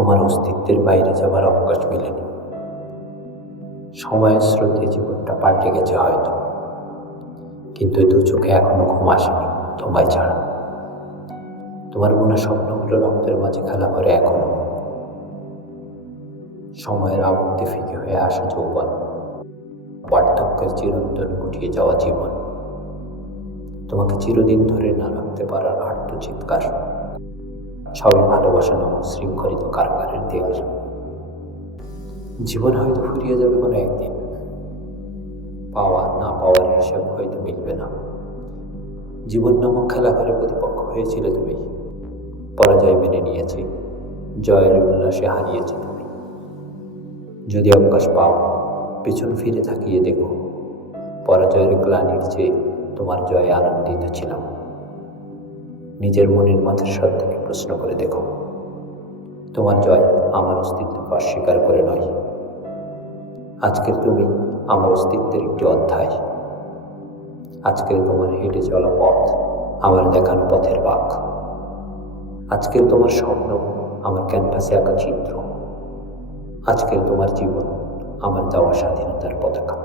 তোমার অস্তিত্বের বাইরে যাবার অবকাশ মেলেনি। সময়ের স্রোতে জীবনটা পাল্টে গেছে হয়তো, কিন্তু দু চোখে এখনো ঘুম আসেনি তোমায় ছাড়া। তোমার বোনা স্বপ্নগুলো রক্তের মাঝে খেলা করে এখনো। সময়ের আবর্তে ফিকে হয়ে আসা যৌবন, বার্ধক্যের চিরন্তন গুটিয়ে যাওয়া জীবন, তোমাকে চিরদিন ধরে না রাখতে পারার আর্ত চিৎকার, সবই ভালোবাসা নামক শৃঙ্খলিত কারাগারের দেয়াল। জীবন হয়তো ফুরিয়ে যাবে কোনো একদিন, পাওয়া না পাওয়ার হিসাব হয়তো মিলবে না। জীবন নামক খেলাঘরে প্রতিপক্ষ হয়েছিল তুমি, পরাজয় মেনে নিয়েছি, জয়ের উল্লাসে হারিয়েছি তুমি। যদি অবকাশ পাও, পিছন ফিরে তাকিয়ে দেখো, পরাজয়ের গ্লানির চেয়ে তোমার জয়ে আনন্দিত ছিলাম। নিজের মনের মাঝের সত্যকে প্রশ্ন করে দেখো, তোমার জয় আমার অস্তিত্বকে অস্বীকার করে নয়। আজকের তুমি আমার অস্তিত্বের একটি অধ্যায়। আজকের তোমার হেঁটে চলা পথ আমার দেখানো পথের বাঁক। আজকের তোমার স্বপ্ন আমার ক্যানভাসে আঁকা চিত্র। আজকের তোমার জীবন আমার দেওয়া স্বাধীনতার পতাকা।